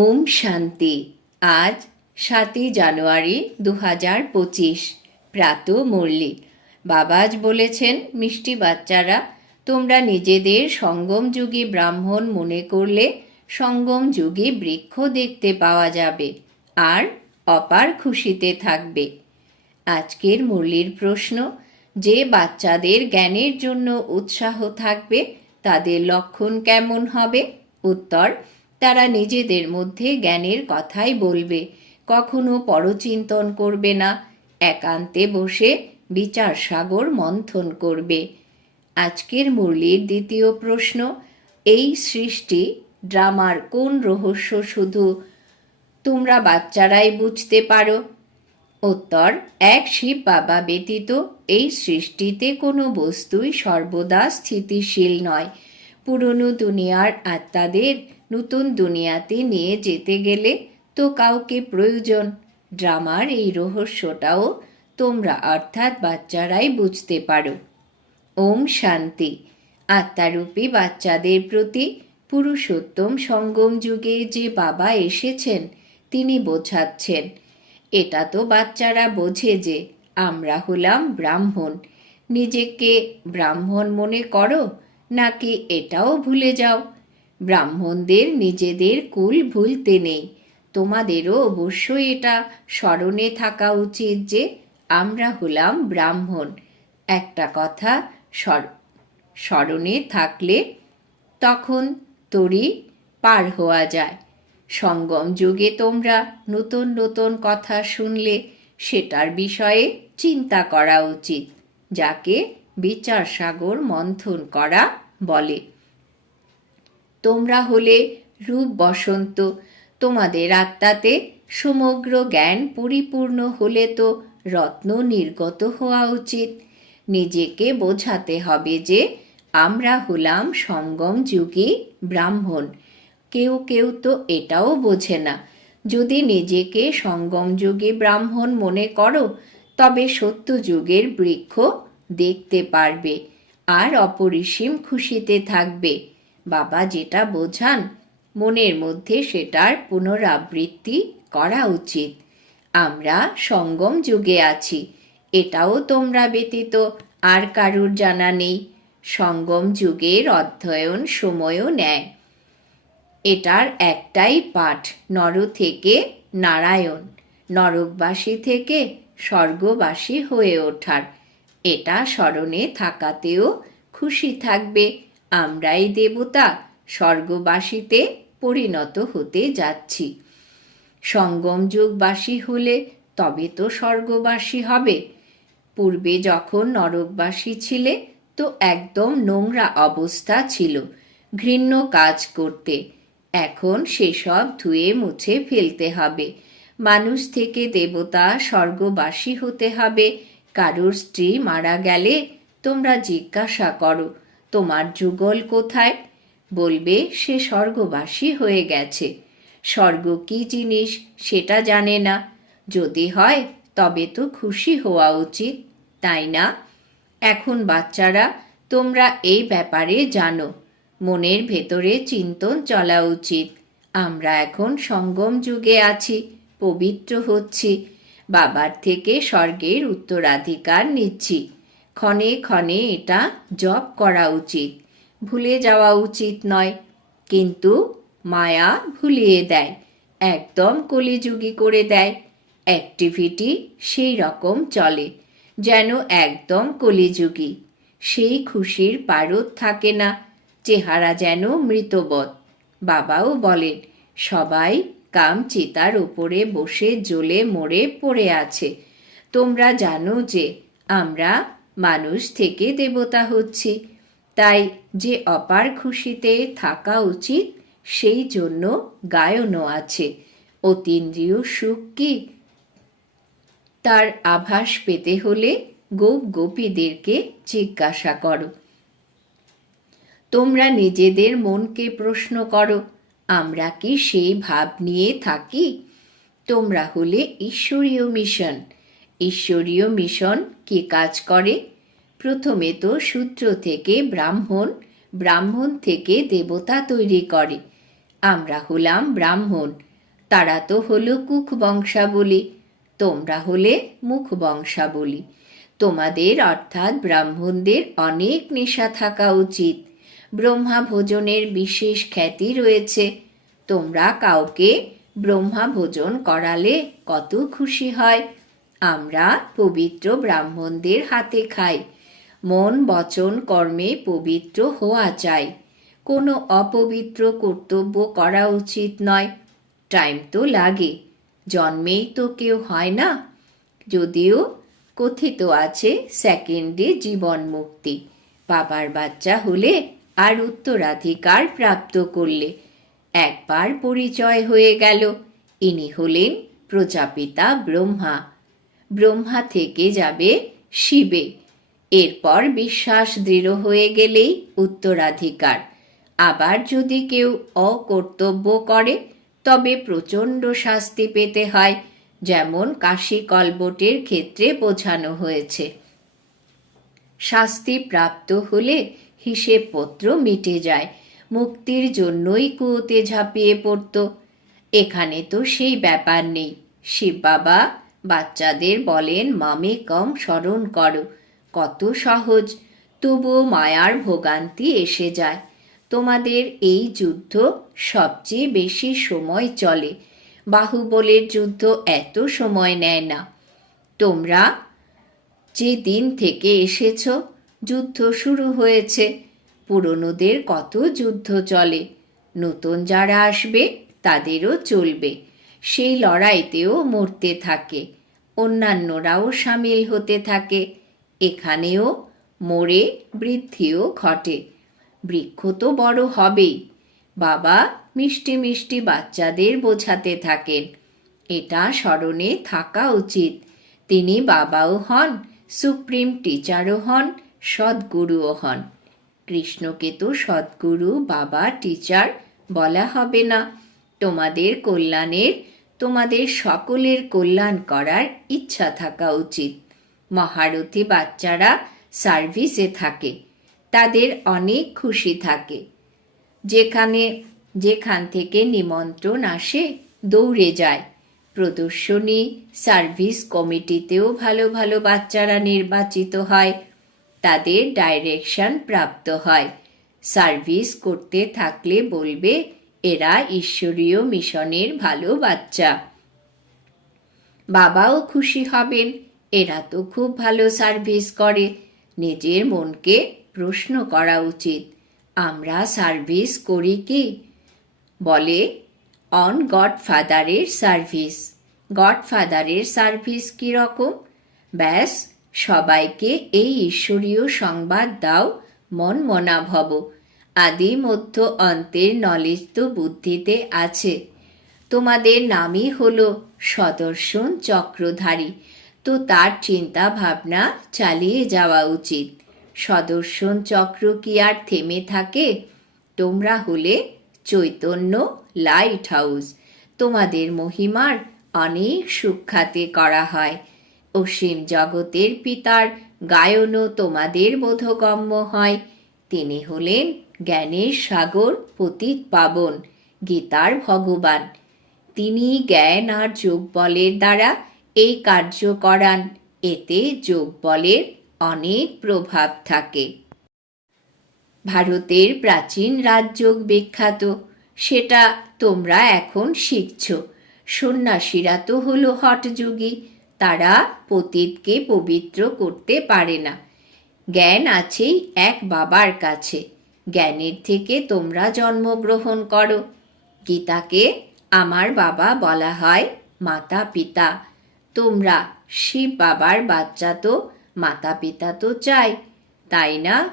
ওম শান্তি। আজ সাতই জানুয়ারি দু হাজার পঁচিশ, প্রাত মুরলি বাবাজ বলেছেন, মিষ্টি বাচ্চারা, তোমরা নিজেদের সঙ্গম যুগী ব্রাহ্মণ মনে করলে সঙ্গম যুগী বৃক্ষ দেখতে পাওয়া যাবে আর অপার খুশিতে থাকবে। আজকের মুরলির প্রশ্ন, যে বাচ্চাদের জ্ঞানের জন্য উৎসাহ থাকবে, তাদের লক্ষণ কেমন হবে? উত্তর তারা নিজেদের মধ্যে জ্ঞানের কথাই বলবে। কখনো পরচিন্তন করবে না। একান্তে বসে বিচার সাগর মন্থন করবে। আজকের মুরলির দ্বিতীয় প্রশ্ন, এই সৃষ্টি ড্রামার কোন রহস্য শুধু তোমরা বাচ্চারাই বুঝতে পারো? উত্তর, এক শিব বাবা ব্যতীত এই সৃষ্টিতে কোনো বস্তুই সর্বদা স্থিতিশীল নয়। পুরনো দুনিয়ার আত্মাদের নতুন দুনিয়াতে নিয়ে যেতে গেলে তো কাউকে প্রয়োজন। ড্রামার এই রহস্যটাও তোমরা অর্থাৎ বাচ্চারাই বুঝতে পারো। ওম শান্তি। আত্মারূপী বাচ্চাদের প্রতি পুরুষোত্তম সঙ্গম যুগে যে বাবা এসেছেন, তিনি বোঝাচ্ছেন, এটা তো বাচ্চারা বোঝে যে আমরা হলাম ব্রাহ্মণ। নিজেকে ব্রাহ্মণ মনে করো, নাকি এটাও ভুলে যাও? ব্রাহ্মণদের নিজেদের কুল ভুলতে নেই। তোমাদেরও অবশ্যই এটা স্মরণে থাকা উচিত যে আমরা হলাম ব্রাহ্মণ। একটা কথা স্মরণে থাকলে তখন তরি পার হওয়া যায়। সঙ্গম যুগে তোমরা নতুন নতুন কথা শুনলে সেটার বিষয়ে চিন্তা করা উচিত, যাকে বিচার সাগর মন্থন করা বলে। তোমরা হলে রূপ বসন্ত। তোমাদের আত্মাতে সমগ্র জ্ঞান পরিপূর্ণ হলে তো রত্ন নির্গত হওয়া উচিত। নিজেকে বোঝাতে হবে যে আমরা হলাম সঙ্গম যুগী ব্রাহ্মণ। কেউ কেউ তো এটাও বোঝে না। যদি নিজেকে সঙ্গম যুগে ব্রাহ্মণ মনে করো, তবে সত্য যুগের বৃক্ষ দেখতে পারবে আর অপরিসীম খুশিতে থাকবে। বাবা যেটা বোঝান, মনের মধ্যে সেটার পুনরাবৃত্তি করা উচিত। আমরা সঙ্গম যুগে আছি, এটাও তোমরা ব্যতীত আর কারুর জানা নেই। সঙ্গম যুগের অধ্যয়ন সময়ও নেয়। এটার একটাই পাঠ, নর থেকে নারায়ণ। নরকবাসী থেকে স্বর্গবাসী হয়ে ওঠার। এটা স্মরণে থাকাতেও খুশি থাকবে আমরাই দেবতা, স্বর্গবাসীতে পরিণত হতে যাচ্ছি। সঙ্গম যুগবাসী হলে তবে তো স্বর্গবাসী হবে। পূর্বে যখন নরকবাসী ছিলে, তো একদম নোংরা অবস্থা ছিল, ঘৃণ্য কাজ করতে। এখন সেসব ধুয়ে মুছে ফেলতে হবে। মানুষ থেকে দেবতা, স্বর্গবাসী হতে হবে। কারোর স্ত্রী মারা গেলে তোমরা জিজ্ঞাসা করো তোমার যুগল কোথায়? বলবে, সে স্বর্গবাসী হয়ে গেছে। স্বর্গ কি জিনিস সেটা জানে না। যদি হয়, তবে তো খুশি হওয়া উচিত, তাই না? এখন বাচ্চারা, তোমরা এই ব্যাপারে জানো। মনের ভেতরে চিন্তন চলা উচিত। আমরা এখন সঙ্গম যুগে আছি, পবিত্র হচ্ছি। বাবার থেকে স্বর্গের উত্তরাধিকার নিচ্ছি। ক্ষণে ক্ষণে এটা জপ করা উচিত। ভুলে যাওয়া উচিত নয়, কিন্তু মায়া ভুলিয়ে দেয়, একদম কলিযুগী করে দেয়। অ্যাক্টিভিটি সেই রকম চলে, যেন একদম কলিযুগী। সেই খুশির পারদ থাকে না, চেহারা যেন মৃতবৎ বাবাও বলেন, সবাই কাম চিতার উপরে বসে জ্বলে মরে পড়ে আছে। তোমরা জানো যে আমরা মানুষ থেকে দেবতা হচ্ছি। তাই যে অপার খুশিতে থাকা উচিত, সেই জন্য গায়নও আছে। অতীন্দ্রিয় সুখ কি? তার আভাস পেতে হলে গোপ গোপীদেরকে জিজ্ঞাসা করো। তোমরা নিজেদের মনকে প্রশ্ন করো, আমরা কি সেই ভাব নিয়ে থাকি? তোমরা হলে ঈশ্বরীয় মিশন। ঈশ্বরীয় মিশন কি কাজ করে? প্রথমে তো সূত্র থেকে ব্রাহ্মণ ব্রাহ্মণ থেকে দেবতা তৈরি করে। আমরা হলাম ব্রাহ্মণ। তারা তো হলো কুক বংশাবলী। তোমরা হলে মুখ বংশাবলী। তোমাদের অর্থাৎ ব্রাহ্মণদের অনেক নেশা থাকা উচিত। ব্রহ্মা ভোজনের বিশেষ খ্যাতি রয়েছে। তোমরা কাউকে ব্রহ্মা ভোজন করালে কত খুশি হয়? আমরা পবিত্র ব্রাহ্মণদের হাতে খাই। মন, বচন, কর্মে পবিত্র হওয়া চাই। কোনো অপবিত্র কর্তব্য করা উচিত নয়। টাইম তো লাগে। জন্মেই তো কেউ হয় না। যদিও কথিত আছে, সেকেন্ডে জীবন মুক্তি। বাবার বাচ্চা হলে আর উত্তরাধিকার প্রাপ্ত করলে একবার পরিচয় হয়ে গেল। ইনি হলেন প্রজাপিতা ব্রহ্মা। ব্রহ্মা থেকে যাবে শিবে। এরপর বিশ্বাস দৃঢ় হয়ে গেলেই উত্তরাধিকার। আবার যদি কেউ অকর্তব্য করে, তবে প্রচণ্ড শাস্তি পেতে হয়, যেমন কাশী কলবটের ক্ষেত্রে বোঝানো হয়েছে। শাস্তি প্রাপ্ত হলে হিসেবপত্র মিটে যায়, মুক্তির জন্যই কুয়োতে ঝাঁপিয়ে পড়ত। এখানে তো সেই ব্যাপার নেই, শিব বাবা বাচ্চাদের বলেন, মামে কম স্মরণ করো, কত সহজ। তবুও মায়ার ভোগান্তি এসে যায়। তোমাদের এই যুদ্ধ সবচেয়ে বেশি সময় চলে। বাহুবলের যুদ্ধ এত সময় নেয় না। তোমরা যে দিন থেকে এসেছ, যুদ্ধ শুরু হয়েছে। পুরনোদের কত যুদ্ধ চলে। নতুন যারা আসবে, তাদেরও চলবে। সেই লড়াইতেও মরতে থাকে। অন্যান্যরাও সামিল হতে থাকে। এখানেও মরে বৃদ্ধিও ঘটে। বৃক্ষ তো বড় হবেই। বাবা মিষ্টি মিষ্টি বাচ্চাদের বোঝাতে থাকেন। এটা স্মরণে থাকা উচিত। তিনি বাবাও হন, সুপ্রিম টিচারও হন, সদ্গুরুও হন। কৃষ্ণকে তো সদ্গুরু, বাবা, টিচার বলা হবে না। তোমাদের কল্যাণের তোমাদের সকলের কল্যাণ করার ইচ্ছা থাকা উচিত। মহারথী বাচ্চারা সার্ভিসে থাকে, তাদের অনেক খুশি থাকে। যেখানে, যেখান থেকে নিমন্ত্রণ আসে, দৌড়ে যায়। প্রদর্শনী সার্ভিস কমিটিতেও ভালো ভালো বাচ্চারা নির্বাচিত হয়, তাদের ডাইরেকশন প্রাপ্ত হয়। সার্ভিস করতে থাকলে বলবে এরা ঈশ্বরীয় মিশনের ভালো বাচ্চা। বাবাও খুশি হবেন। এরা তো খুব ভালো সার্ভিস করে। নিজের মনকে প্রশ্ন করা উচিত, আমরা সার্ভিস করি কি? বলে অন গডফাদারের সার্ভিস। গডফাদারের সার্ভিস কী রকম? ব্যাস, সবাইকে এই ঈশ্বরীয় সংবাদ দাও মন মনা ভব আদি মধ্য অন্তের নলেজ তো বুদ্ধিতে আছে। তোমাদের নামই হলো সদর্শন চক্রধারী। তো তার চিন্তা ভাবনা চালিয়ে যাওয়া উচিত। সদর্শন চক্র কি আর থেমে থাকে? তোমরা হলে চৈতন্য লাইট হাউস তোমাদের মহিমার অনেক সুখ্যাতি করা হয়। অসীম জগতের পিতার গায়নও তোমাদের বোধগম্য হয়। তিনি হলেন জ্ঞানের সাগর পতিত পাবন, গীতার ভগবান। তিনি জ্ঞান আর যোগ বলের দ্বারা এই কার্য করান, এতে যোগ বলের অনেক প্রভাব থাকে। ভারতের প্রাচীন রাজযোগ বিখ্যাত, সেটা তোমরা এখন শিখছ। সন্ন্যাসীরা তো হলো হটযোগী তারা পতীতকে পবিত্র করতে পারে না। জ্ঞান আছেই এক বাবার কাছে। জ্ঞানের থেকে তোমরা জন্মগ্রহণ করো। গীতাকে আমার বাবা বলা হয় মাতা পিতা তোমরা শিব বাবার বাচ্চা তো মাতা পিতা তো চাই। তাই না?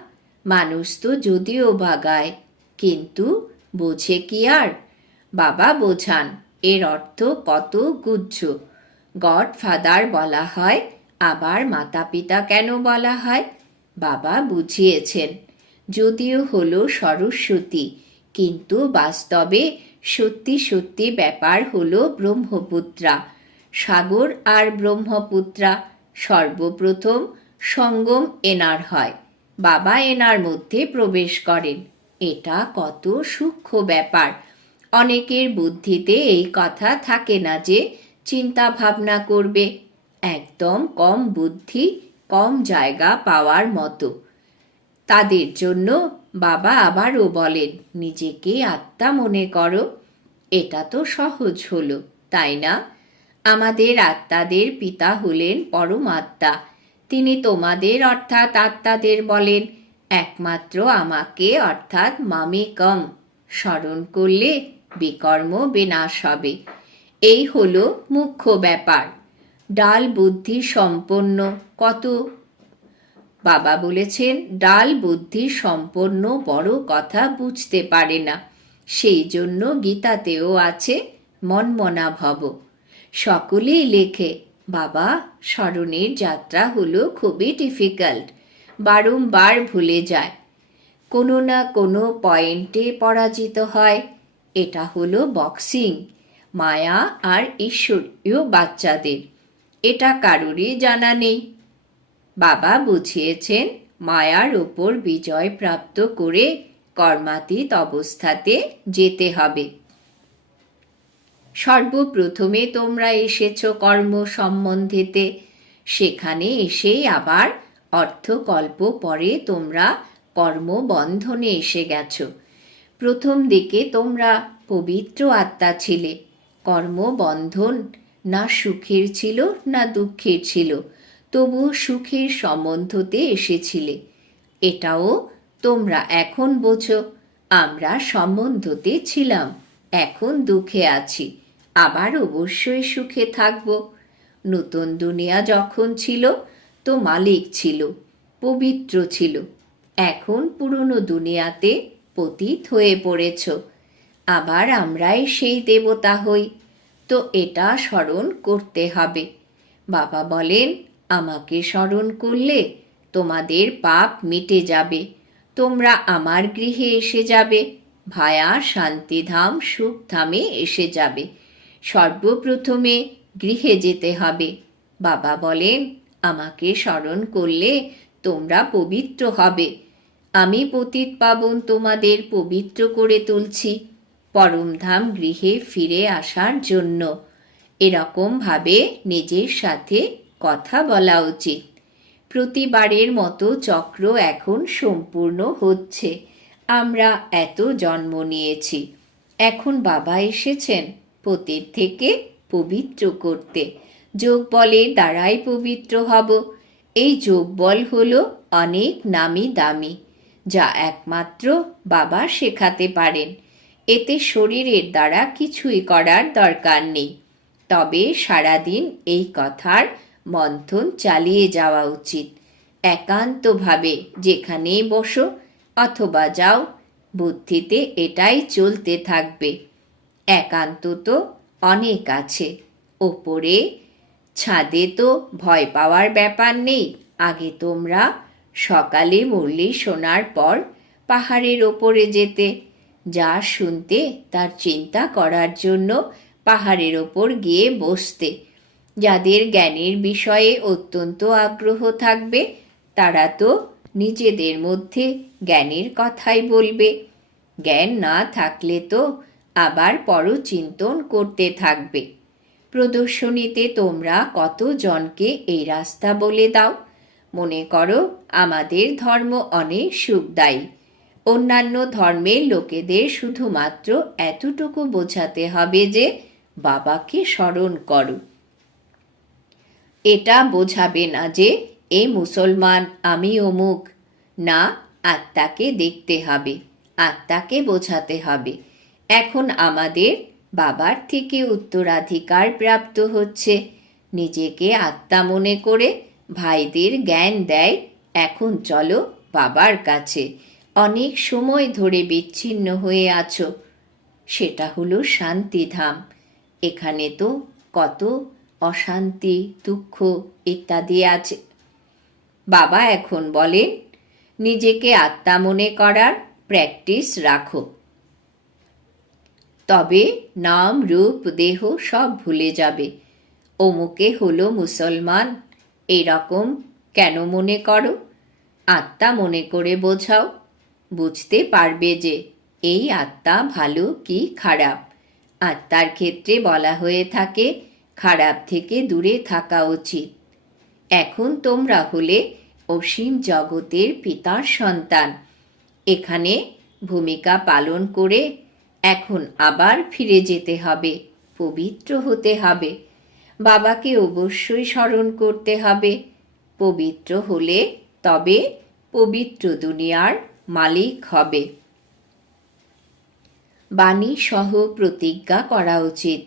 মানুষ তো যদিও ভাগায় কিন্তু বোঝে কি আর? বাবা বোঝান, এর অর্থ কত গুজ্জ গড ফাদার বলা হয়, আবার মাতা পিতা কেন বলা হয়? বাবা বুঝিয়েছেন। যদিও হলো সরস্বতী, কিন্তু বাস্তবে সত্যি সত্যি ব্যাপার হলো ব্রহ্মপুত্রা। সাগর আর ব্রহ্মপুত্রা সর্বপ্রথম সঙ্গম এনার হয়, বাবা এনার মধ্যে প্রবেশ করেন। এটা কত সূক্ষ্ম ব্যাপার। অনেকের বুদ্ধিতে এই কথা থাকে না যে চিন্তা ভাবনা করবে। একদম কম বুদ্ধি, কম জায়গা পাওয়ার মতো। তাদের জন্য বাবা আবারও বলেন, নিজেকে আত্মা মনে করো। এটা তো সহজ হলো, তাই না? আমাদের আত্মাদের পিতা হলেন পরমাত্মা। তিনি তোমাদের অর্থাৎ আত্মাদের বলেন, একমাত্র আমাকে অর্থাৎ মামে কম স্মরণ করলে বিকর্ম বিনাশ হবে। এই হলো মুখ্য ব্যাপার। ডাল বুদ্ধি সম্পন্ন কত বাবা বলেছেন, ডাল বুদ্ধি সম্পন্ন বড় কথা বুঝতে পারে না। সেই জন্য গীতাতেও আছে, মনমনা ভব। সকলেই লেখে, বাবা, স্মরণের যাত্রা হলো খুবই ডিফিকাল্ট বারংবার ভুলে যায়। কোনো না কোনো পয়েন্টে পরাজিত হয়। এটা হলো বক্সিং মায়া আর ঈশ্বরীয় বাচ্চাদের। এটা কারোরই জানা নেই। বুঝিয়েছেন, মায়ার ওপর বিজয় প্রাপ্ত করে কর্মাতীত অবস্থাতে যেতে হবে। সর্বপ্রথমে তোমরা এসেছ কর্ম সম্বন্ধেতে, সেখানে এসেই আবার অর্থকল্প পরে তোমরা কর্মবন্ধনে এসে গেছ। প্রথম দিকে তোমরা পবিত্র আত্মা ছিলে, কর্মবন্ধন না সুখের ছিল না দুঃখের ছিল। তবু সুখের সম্বন্ধতে এসেছিলে। এটাও তোমরা এখন বোঝো, আমরা সম্বন্ধতে ছিলাম, এখন দুঃখে আছি, আবার অবশ্যই সুখে থাকব। নতুন দুনিয়া যখন ছিল, তো মালিক ছিল, পবিত্র ছিল, এখন পুরনো দুনিয়াতে পতিত হয়ে পড়েছ, আবার আমরাই সেই দেবতা হই, তো এটা স্মরণ করতে হবে। বাবা বলেন আমাকে স্মরণ করলে তোমাদের পাপ মিটে যাবে। তোমরা আমার গৃহে এসে যাবে। ভায়া শান্তিধাম সুখধামে এসে যাবে। সর্বপ্রথমে গৃহে যেতে হবে। বাবা বলেন, আমাকে স্মরণ করলে তোমরা পবিত্র হবে। আমি পতিত পাবন তোমাদের পবিত্র করে তুলছি। পরমধাম গৃহে ফিরে আসার জন্য। এরকমভাবে নিজের সাথে কথা বলা উচিত। প্রতিবারের মতো চক্র এখন সম্পূর্ণ হচ্ছে। আমরা এত জন্ম নিয়েছি। এখন বাবা এসেছেন পতির থেকে পবিত্র করতে। যোগ বলের দ্বারাই পবিত্র হব। এই যোগ বল হলো অনেক নামি দামি, যা একমাত্র বাবা শেখাতে পারেন। এতে শরীরের দ্বারা কিছুই করার দরকার নেই। তবে সারাদিন এই কথার মন্থন চালিয়ে যাওয়া উচিত। একান্তভাবে যেখানেই বসো অথবা যাও, বুদ্ধিতে এটাই চলতে থাকবে। একান্ত তো অনেক আছে। ওপরে ছাদে তো ভয় পাওয়ার ব্যাপার নেই। আগে তোমরা সকালে মুরলি শোনার পর পাহাড়ের ওপরে যেতে। যা শুনতে, তার চিন্তা করার জন্য পাহাড়ের ওপর গিয়ে বসতে। যাদের জ্ঞানের বিষয়ে অত্যন্ত আগ্রহ থাকবে, তারা তো নিজেদের মধ্যে জ্ঞানের কথাই বলবে। জ্ঞান না থাকলে তো আবার পরচিন্তন করতে থাকবে। প্রদর্শনীতে তোমরা কতজনকে এই রাস্তা বলে দাও? মনে করো, আমাদের ধর্ম অনেক সুখদায়ী। অন্যান্য ধর্মের লোকেদের শুধুমাত্র এতটুকু বোঝাতে হবে যে, বাবাকে স্মরণ করো। এটা বোঝাবে না যে, এ মুসলমান, আমি অমুক। না, আত্মাকে দেখতে হবে, আত্মাকে বোঝাতে হবে। এখন আমাদের বাবার থেকে উত্তরাধিকার প্রাপ্ত হচ্ছে। নিজেকে আত্মা মনে করে ভাইদের জ্ঞান দেয়। এখন চলো বাবার কাছে। অনেক সময় ধরে বিচ্ছিন্ন হয়ে আছো। সেটা হলো শান্তিধাম। এখানে তো কত অশান্তি, দুঃখ ইত্যাদি আছে। বাবা এখন বলেন, নিজেকে আত্মা মনে করার প্র্যাকটিস রাখো। তবে নাম, রূপ, দেহ সব ভুলে যাবে। অমুকে হলো মুসলমান, এরকম কেন মনে করো? আত্মা মনে করে বোঝাও। বুঝতে পারবে যে এই আত্মা ভালো কি খারাপ। আত্মার ক্ষেত্রে বলা হয়ে থাকে খারাপ থেকে দূরে থাকা উচিত। এখন তোমরা হলে অসীম জগতের পিতার সন্তান। এখানে ভূমিকা পালন করে এখন আবার ফিরে যেতে হবে, পবিত্র হতে হবে। বাবাকে অবশ্যই স্মরণ করতে হবে, পবিত্র হলে তবে পবিত্র দুনিয়ার মালিক হবে। বাণী সহ প্রতিজ্ঞা করা উচিত,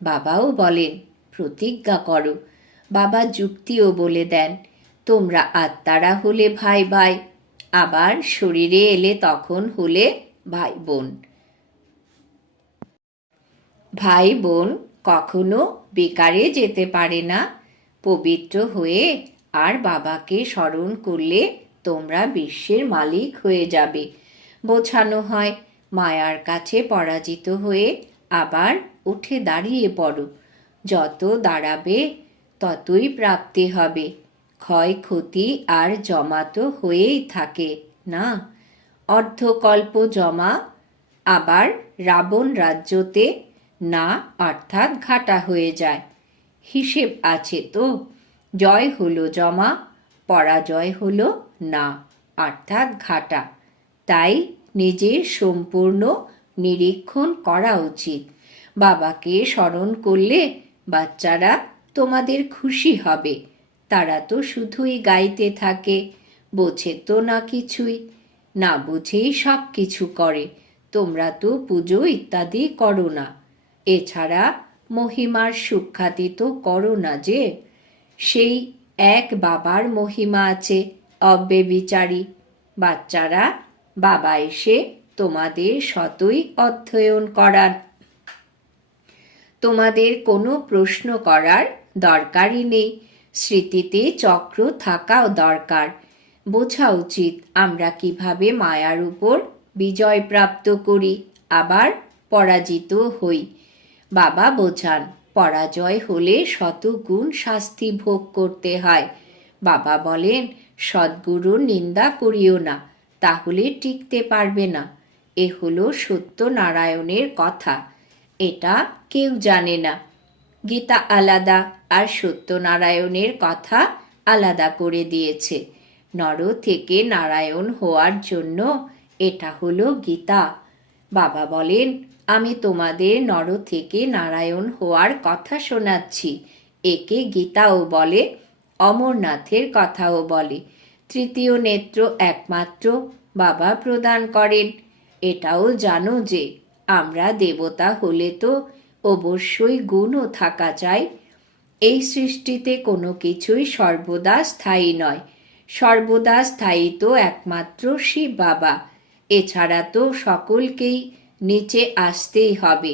বাবাও বলেন প্রতিজ্ঞা করো। বাবা যুক্তিও বলে দেন, তোমরা আত্মারা হলে ভাই ভাই, আবার শরীরে এলে তখন হলে ভাই বোন। ভাই বোন কখনো বেকারে যেতে পারে না, পবিত্র হয়ে আর বাবাকে স্মরণ করলে তোমরা বিশ্বের মালিক হয়ে যাবে। বোঝানো হয়, মায়ার কাছে পরাজিত হয়ে আবার উঠে দাঁড়িয়ে পড়ো। যত দাঁড়াবে ততই প্রাপ্তি হবে। ক্ষয়ক্ষতি আর জমা তো হয়েই থাকে, না? অর্ধকল্প জমা আবার রাবণ রাজ্যতে না অর্থাৎ ঘাটা হয়ে যায়। হিসেব আছে তো, জয় হলো জমা, পরাজয় হলো না, অর্থাৎ ঘাটা। তাই নিজের সম্পূর্ণ নিরীক্ষণ করা উচিত। বাবাকে স্মরণ করলে বাচ্চারা তোমাদের খুশি হবে। তারা তো শুধুই গাইতে থাকে। বোঝে তো না কিছুই, না বুঝেই সব কিছু করে। তোমরা তো পুজো ইত্যাদি করো না। এছাড়া মহিমার সুখ্যাতি তো করো না যে। সেই এক বাবার মহিমা আছে অব্যবিচারী। বাচ্চারা, বাবা এসে তোমাদের শতই অধ্যয়ন করান। তোমাদের কোনো প্রশ্ন করার দরকারই নেই। স্মৃতিতে চক্র থাকাও দরকার। বোঝা উচিত আমরা কীভাবে মায়ার উপর বিজয় প্রাপ্ত করি, আবার পরাজিত হই। বাবা বোঝান, পরাজয় হলে শতগুণ শাস্তি ভোগ করতে হয়। বাবা বলেন, সদ্গুরুর নিন্দা করিও না, তাহলে টিকতে পারবে না। এ হলো সত্যনারায়ণের কথা। এটা কেউ জানে না। গীতা আলাদা আর সত্যনারায়ণের কথা আলাদা করে দিয়েছে। নর থেকে নারায়ণ হওয়ার জন্য এটা হলো গীতা। বাবা বলেন, আমি তোমাদের নর থেকে নারায়ণ হওয়ার কথা শোনাচ্ছি। একে গীতাও বলে, অমরনাথের কথাও বলে। তৃতীয় নেত্র একমাত্র বাবা প্রদান করেন। এটাও জানো যে আমরা দেবতা হলে তো অবশ্যই গুণও থাকা চাই এই সৃষ্টিতে কোনো কিছুই সর্বদা স্থায়ী নয়। সর্বদা স্থায়ী তো একমাত্র শিব বাবা। এছাড়া তো সকলকেই নিচে আসতেই হবে।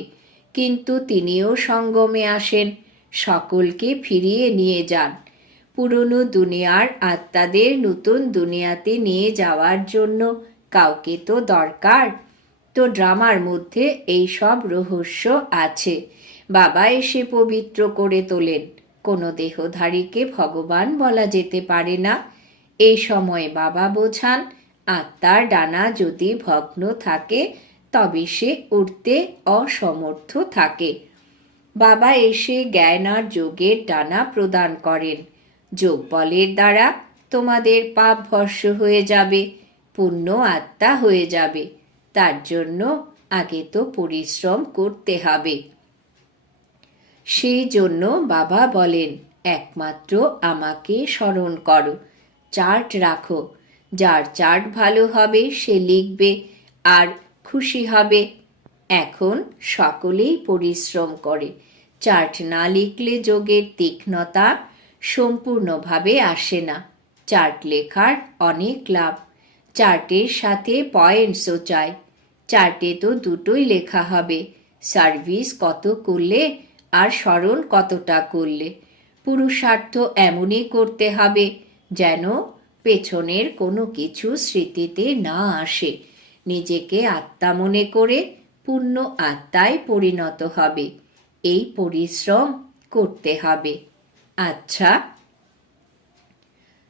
কিন্তু তিনিও সঙ্গমে আসেন, সকলকে ফিরিয়ে নিয়ে যান। পুরনো দুনিয়ার আত্মাদের নতুন দুনিয়াতে নিয়ে যাওয়ার জন্য কাউকে তো দরকার তো ড্রামার মধ্যে এই সব রহস্য আছে। বাবা এসে পবিত্র করে তোলেন। কোনো দেহধারীকে ভগবান বলা যেতে পারে না। এই সময় বাবা বোঝান, আত্মার ডানা যদি ভগ্ন থাকে, তবে সে উঠতে অসমর্থ থাকে। বাবা এসে জ্ঞান আর যোগের ডানা প্রদান করেন। যোগ বলের দ্বারা তোমাদের পাপ ভস্য হয়ে যাবে, পুণ্য আত্মা হয়ে যাবে। তার জন্য আগে তো পরিশ্রম করতে হবে। সেই জন্য বাবা বলেন, একমাত্র আমাকে স্মরণ করো, চার্ট রাখো। যার চার্ট ভালো হবে সে লিখবে, আর খুশি হবে। এখন সকলেই পরিশ্রম করে। চার্ট না লিখলে যোগের তীক্ষ্ণতা সম্পূর্ণভাবে আসে না। চার্ট লেখার অনেক লাভ চার্টের সাথে পয়েন্টসও চাই। চার্টে তো দুটোই লেখা হবে। সার্ভিস কত করলে আর সরল কতটা করলে? পুরুষার্থ এমনই করতে হবে যেন পেছনের কোনো কিছু স্মৃতিতে না আসে। নিজেকে আত্মা মনে করে পূর্ণ আত্মায় পরিণত হবে। এই পরিশ্রম করতে হবে। আচ্ছা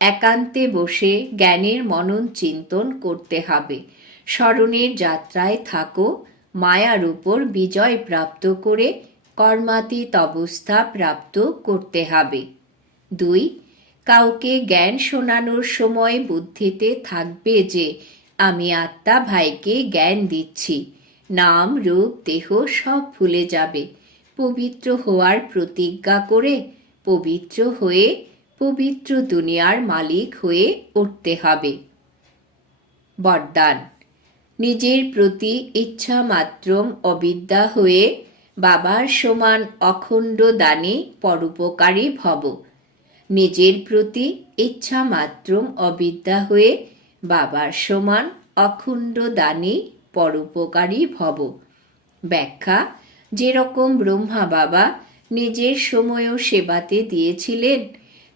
একান্তে বসে জ্ঞানের মনন চিন্তন করতে হবে। স্মরণের যাত্রায় থাকো, মায়ার উপর বিজয় প্রাপ্ত করে কর্মাতীত অবস্থা প্রাপ্ত করতে হবে। দুই, কাউকে জ্ঞান শোনানোর সময় বুদ্ধিতে থাকবে যে, আমি আত্মা ভাইকে জ্ঞান দিচ্ছি। নাম, রূপ, দেহ সব ভুলে যাবে। পবিত্র হওয়ার প্রতিজ্ঞা করে পবিত্র হয়ে পবিত্র দুনিয়ার মালিক হয়ে উঠতে হবে। বরদান। নিজের প্রতি ইচ্ছা মাত্রম অবিদ্যা হয়ে বাবার সমান অখণ্ড দানে পরোপকারী ভব। নিজের প্রতি ইচ্ছা মাত্রম অবিদ্যা হয়ে বাবার সমান অখণ্ড দানে পরোপকারী ভব। ব্যাখ্যা, যেরকম ব্রহ্মা বাবা নিজের সময়ও সেবাতে দিয়েছিলেন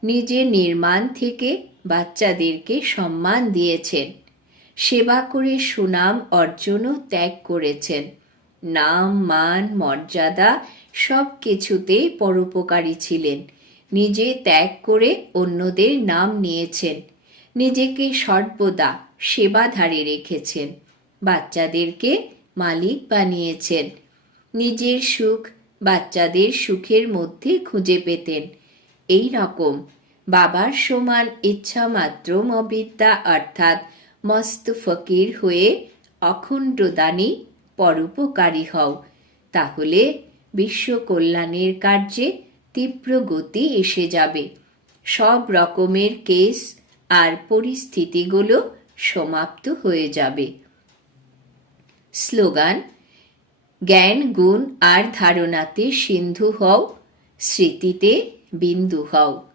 নিজের নির্মাণ থেকে বাচ্চাদেরকে সম্মান দিয়েছেন। সেবা করে সুনাম অর্জনও ত্যাগ করেছেন। নাম, মান, মর্যাদা সব কিছুতেই পরোপকারী ছিলেন। নিজে ত্যাগ করে অন্যদের নাম নিয়েছেন। নিজেকে সর্বদা সেবাধারে রেখেছেন। বাচ্চাদেরকে মালিক বানিয়েছেন। নিজের সুখ বাচ্চাদের সুখের মধ্যে খুঁজে পেতেন। এই রকম বাবার সমান ইচ্ছা মাত্র অবিদ্যা অর্থাৎ মস্ত ফকির হয়ে অখণ্ড দানী পরোপকারী হও। তাহলে বিশ্ব কল্যাণের কার্যে তীব্র গতি এসে যাবে। সব রকমের কেস আর পরিস্থিতিগুলো সমাপ্ত হয়ে যাবে। স্লোগান, জ্ঞান, গুণ আর ধারণাতে সিন্ধু হও। স্মৃতিতে বিন্দু হও।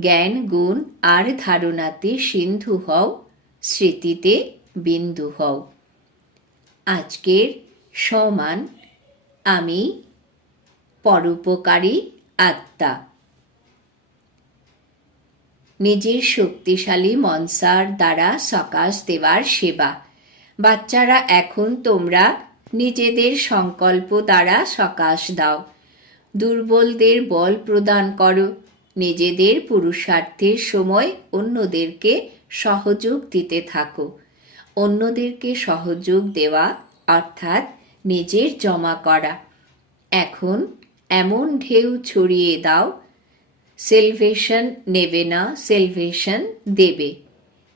জ্ঞান, গুণ আর ধারণাতে সিন্ধু হও, স্মৃতিতে বিন্দু হও। আজকের সমান আমি পরোপকারী আত্মা। নিজের শক্তিশালী মনসার দ্বারা সকাশ দেওয়ার সেবা। বাচ্চারা এখন তোমরা নিজেদের সংকল্প দ্বারা সকাশ দাও। দুর্বলদের বল প্রদান করো। নিজেদের পুরুষার্থের সময় অন্যদেরকে সহযোগ দিতে থাকো। অন্যদেরকে সহযোগ দেওয়া, অর্থাৎ নিজের জমা করা। এখন এমন ঢেউ ছড়িয়ে দাও, সেলভেশন নেবে না, সেলভেশন দেবে।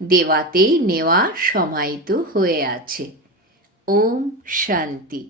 দেওয়াতেই নেওয়া সমাহিত হয়ে আছে। ওম শান্তি।